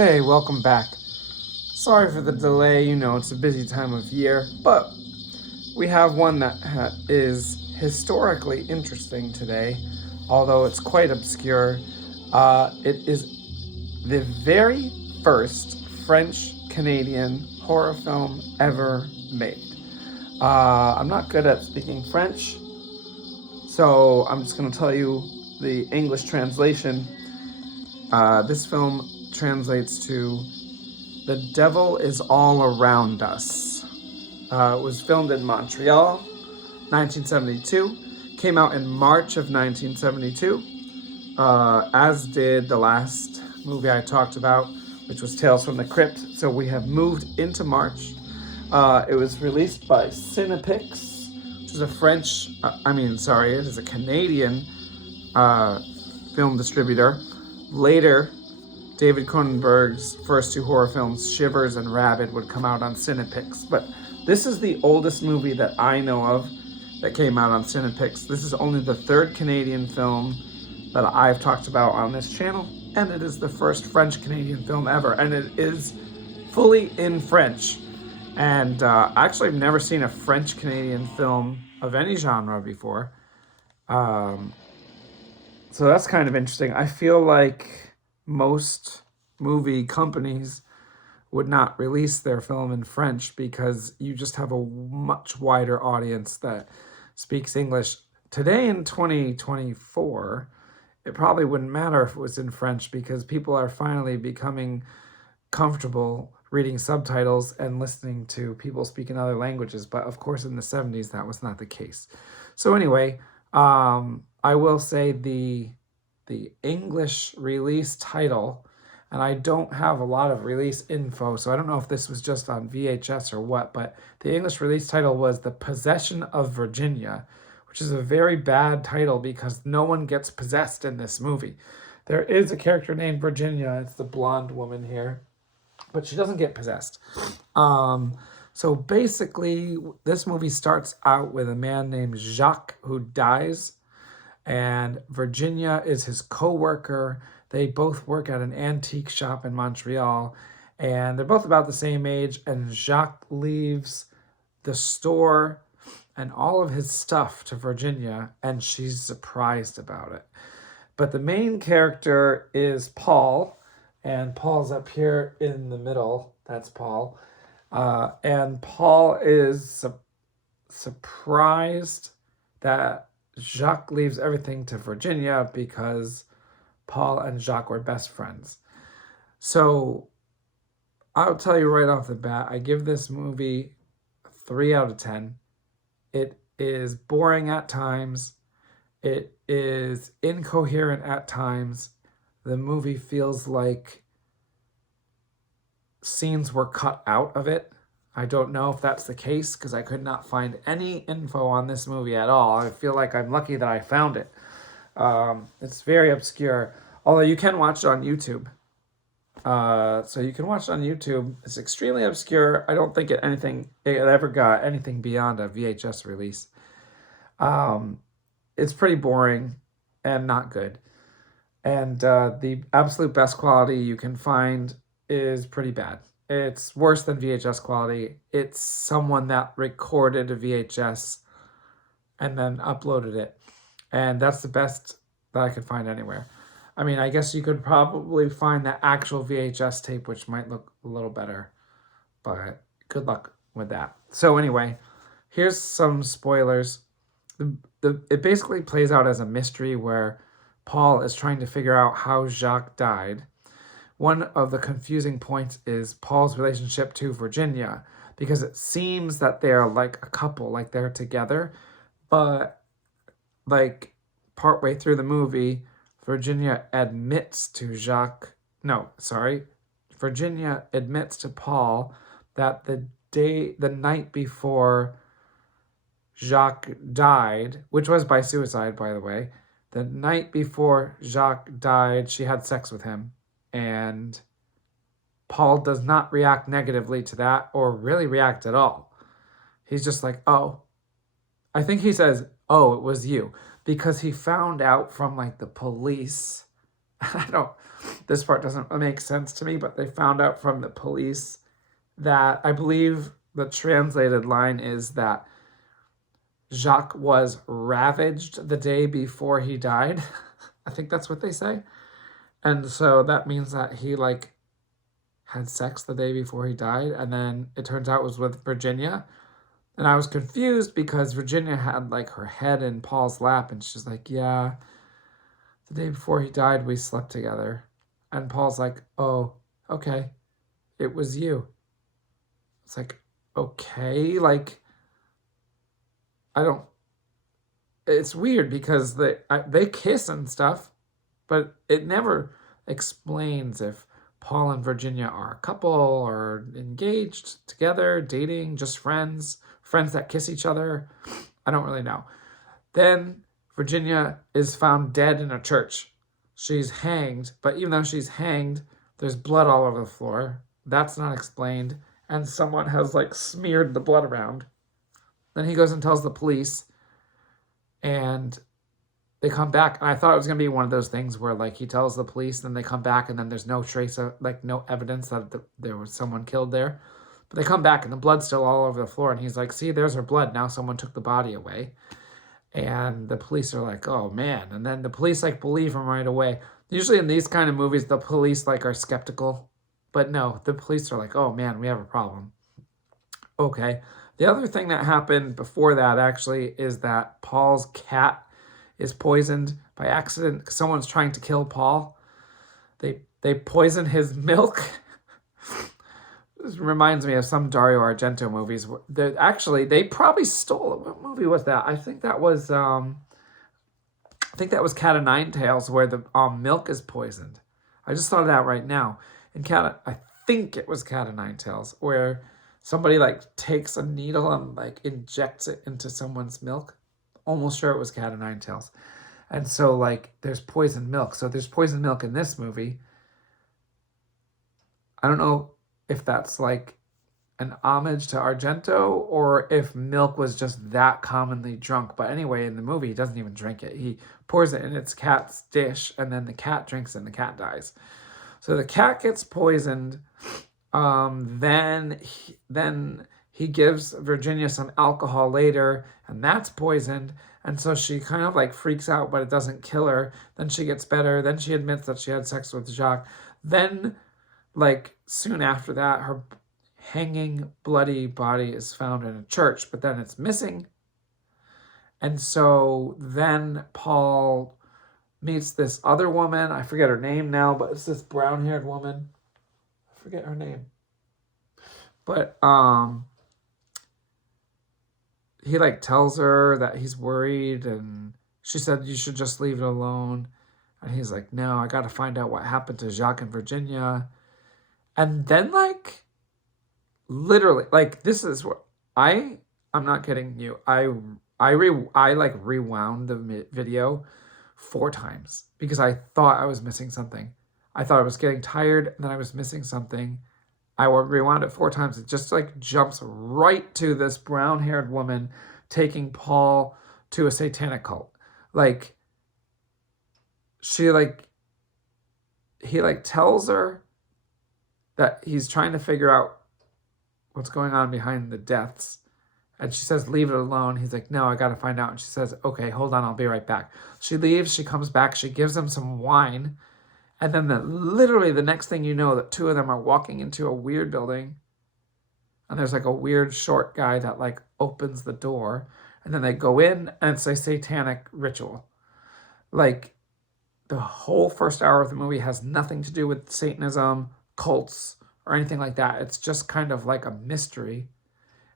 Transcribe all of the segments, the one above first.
Hey, welcome back. Sorry for the delay, it's a busy time of year, but we have one that is historically interesting today, although it's quite obscure. It is the very first French Canadian horror film ever made. I'm not good at speaking French, so I'm just going to tell you the English translation. This film translates to The Devil is All Around Us. It was filmed in Montreal, 1972. Came out in March of 1972, as did the last movie I talked about, which was Tales from the Crypt. So we have moved into March. It was released by Cinepix, which is a French, it is a Canadian film distributor. Later, David Cronenberg's first two horror films, Shivers and Rabid, would come out on Cinepix. But this is the oldest movie that I know of that came out on Cinepix. This is only the third Canadian film that I've talked about on this channel, and it is the first French-Canadian film ever, and it is fully in French. And actually, I've never seen a French-Canadian film of any genre before. So that's kind of interesting. I feel like most movie companies would not release their film in French because you just have a much wider audience that speaks English. Today in 2024, it probably wouldn't matter if it was in French because people are finally becoming comfortable reading subtitles and listening to people speak in other languages. But of course, in the 70s, that was not the case. So anyway, I will say the English release title, and I don't have a lot of release info, so I don't know if this was just on VHS or what, but the English release title was The Possession of Virginia, which is a very bad title because no one gets possessed in this movie. There is a character named Virginia, it's the blonde woman here, but she doesn't get possessed. So basically, this movie starts out with a man named Jacques who dies, and Virginia is his co-worker. They both work at an antique shop in Montreal, and they're both about the same age, and Jacques leaves the store and all of his stuff to Virginia, and she's surprised about it. But the main character is Paul, and Paul's up here in the middle. That's Paul. And Paul is surprised that Jacques leaves everything to Virginia because Paul and Jacques were best friends. So I'll tell you right off the bat, I give this movie 3 out of 10. It is boring at times. It is incoherent at times. The movie feels like scenes were cut out of it. I don't know if that's the case because I could not find any info on this movie at all. I feel like I'm lucky that I found it. It's very obscure, although you can watch it on YouTube. So you can watch it on YouTube. It's extremely obscure. I don't think it ever got anything beyond a VHS release. It's pretty boring and not good. And the absolute best quality you can find is pretty bad. It's worse than VHS quality. It's someone that recorded a VHS and then uploaded it. And that's the best that I could find anywhere. I mean, I guess you could probably find the actual VHS tape, which might look a little better. But good luck with that. So anyway, here's some spoilers. It basically plays out as a mystery where Paul is trying to figure out how Jacques died. One of the confusing points is Paul's relationship to Virginia, because it seems that they're like a couple, like they're together, but like partway through the movie, Virginia admits to Paul that the night before Jacques died, which was by suicide, by the way, the night before Jacques died, she had sex with him. And Paul does not react negatively to that or really react at all. He's just like, oh. I think he says, oh, it was you. Because he found out from like the police This part doesn't make sense to me, but they found out from the police that, I believe the translated line is that Jacques was ravaged the day before he died. I think that's what they say. And so that means that he like had sex the day before he died, and then it turns out it was with Virginia. And I was confused because Virginia had like her head in Paul's lap, and she's like, yeah, the day before he died, we slept together. And Paul's like, oh, okay, it was you. It's like, okay, like, I don't, it's weird because they kiss and stuff, but it never explains if Paul and Virginia are a couple or engaged, together, dating, just friends that kiss each other. I don't really know. Then Virginia is found dead in a church. She's hanged, but even though she's hanged, there's blood all over the floor. That's not explained. And someone has like smeared the blood around. Then he goes and tells the police, and they come back. And I thought it was going to be one of those things where like he tells the police, then they come back, and then there's no trace of, like, no evidence that there was someone killed there. But they come back and the blood's still all over the floor, and he's like, see, there's her blood. Now someone took the body away. And the police are like, oh man. And then the police like believe him right away. Usually in these kind of movies, the police like are skeptical. But no, the police are like, oh man, we have a problem. Okay. The other thing that happened before that actually is that Paul's cat is poisoned by accident. Someone's trying to kill Paul. They poison his milk. This reminds me of some Dario Argento movies. They probably stole it. What movie was that? I think that was Cat o' Nine Tails, where the milk is poisoned. I just thought of that right now. I think it was Cat o' Nine Tails, where somebody like takes a needle and like injects it into someone's milk. Almost sure it was Cat o' Nine Tails. And so like there's poisoned milk. So there's poisoned milk in this movie. I don't know if that's like an homage to Argento or if milk was just that commonly drunk. But anyway, in the movie, he doesn't even drink it. He pours it in its cat's dish, and then the cat drinks it and the cat dies. So the cat gets poisoned. Then he gives Virginia some alcohol later, and that's poisoned. And so she kind of like freaks out, but it doesn't kill her. Then she gets better. Then she admits that she had sex with Jacques. Then, like, soon after that, her hanging, bloody body is found in a church, but then it's missing. And so then Paul meets this other woman. I forget her name now, but it's this brown-haired woman. I forget her name. But he like tells her that he's worried, and she said, you should just leave it alone. And he's like, no, I got to find out what happened to Jacques and Virginia. And then like, literally, like, this is what I'm not kidding you. I like rewound the video 4 times because I thought I was missing something. I thought I was getting tired, and then I was missing something. I rewound it 4 times. It just like jumps right to this brown-haired woman taking Paul to a satanic cult. Like, he tells her that he's trying to figure out what's going on behind the deaths. And she says, leave it alone. He's like, no, I got to find out. And she says, okay, hold on, I'll be right back. She leaves, she comes back, she gives him some wine. And then literally the next thing you know, that 2 of them are walking into a weird building. And there's like a weird short guy that like opens the door. And then they go in, and it's a satanic ritual. Like, the whole first hour of the movie has nothing to do with Satanism, cults, or anything like that. It's just kind of like a mystery.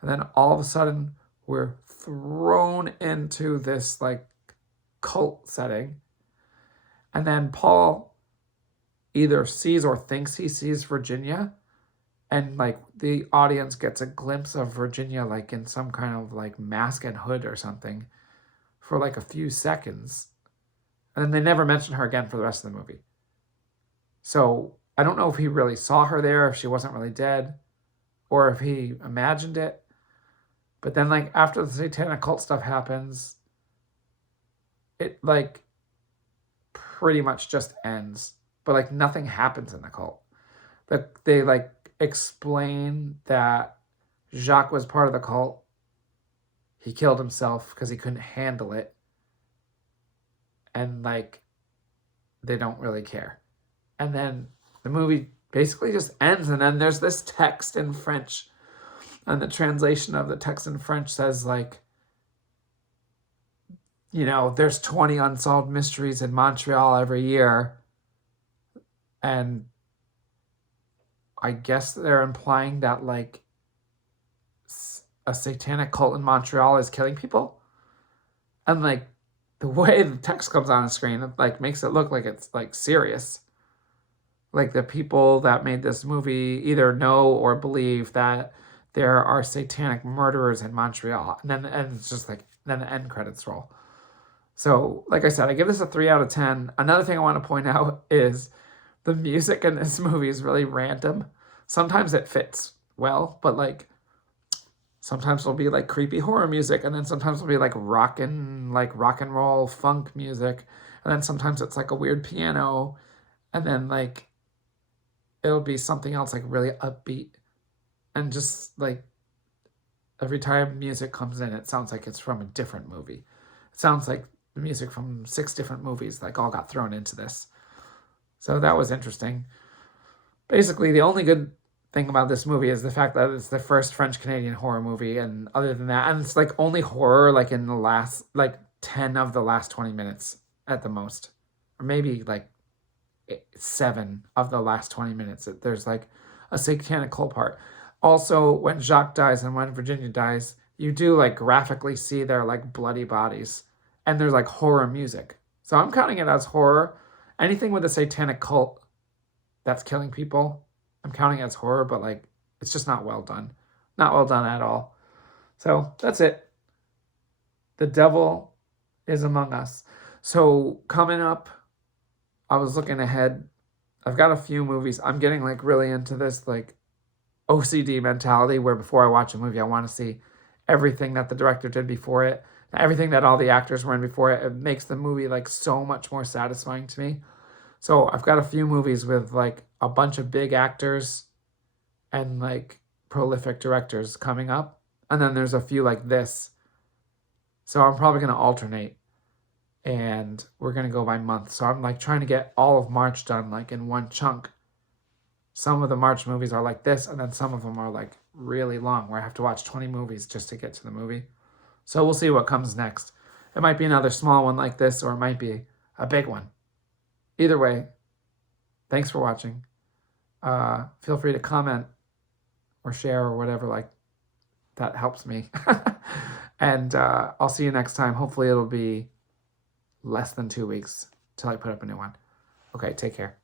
And then all of a sudden, we're thrown into this like cult setting. And then Paul either sees or thinks he sees Virginia, and like the audience gets a glimpse of Virginia like in some kind of like mask and hood or something for like a few seconds. And then they never mention her again for the rest of the movie. So I don't know if he really saw her there, if she wasn't really dead, or if he imagined it. But then like after the satanic cult stuff happens, it like pretty much just ends, but like nothing happens in the cult. They like explain that Jacques was part of the cult. He killed himself because he couldn't handle it. And like, they don't really care. And then the movie basically just ends. And then there's this text in French. And the translation of the text in French says like, you know, there's 20 unsolved mysteries in Montreal every year. And I guess they're implying that like a satanic cult in Montreal is killing people. And like the way the text comes on the screen, it like makes it look like it's like serious. Like the people that made this movie either know or believe that there are satanic murderers in Montreal. And it's just like, then the end credits roll. So, like I said, I give this a 3 out of 10. Another thing I want to point out is the music in this movie is really random. Sometimes it fits well, but like sometimes it'll be like creepy horror music, and then sometimes it'll be like rock and roll funk music, and then sometimes it's like a weird piano, and then like it'll be something else like really upbeat, and just like every time music comes in, it sounds like it's from a different movie. It sounds like the music from 6 different movies like all got thrown into this. So that was interesting. Basically, the only good thing about this movie is the fact that it's the first French-Canadian horror movie, and other than that, and it's like only horror like in the last, like 10 of the last 20 minutes at the most. Or maybe like 7 of the last 20 minutes. There's like a satanic cult part. Also, when Jacques dies and when Virginia dies, you do like graphically see their like bloody bodies. And there's like horror music. So I'm counting it as horror. Anything with a satanic cult that's killing people, I'm counting it as horror, but like it's just not well done. Not well done at all. So that's it. The Devil is Among Us. So coming up, I was looking ahead. I've got a few movies. I'm getting like really into this like OCD mentality where before I watch a movie, I want to see everything that the director did before it, everything that all the actors were in before it. It makes the movie like so much more satisfying to me. So I've got a few movies with like a bunch of big actors and like prolific directors coming up. And then there's a few like this. So I'm probably going to alternate, and we're going to go by month. So I'm like trying to get all of March done like in one chunk. Some of the March movies are like this, and then some of them are like really long where I have to watch 20 movies just to get to the movie. So we'll see what comes next. It might be another small one like this, or it might be a big one. Either way, thanks for watching. Feel free to comment or share or whatever, like that helps me. And I'll see you next time. Hopefully it'll be less than 2 weeks till I put up a new one. Okay, take care.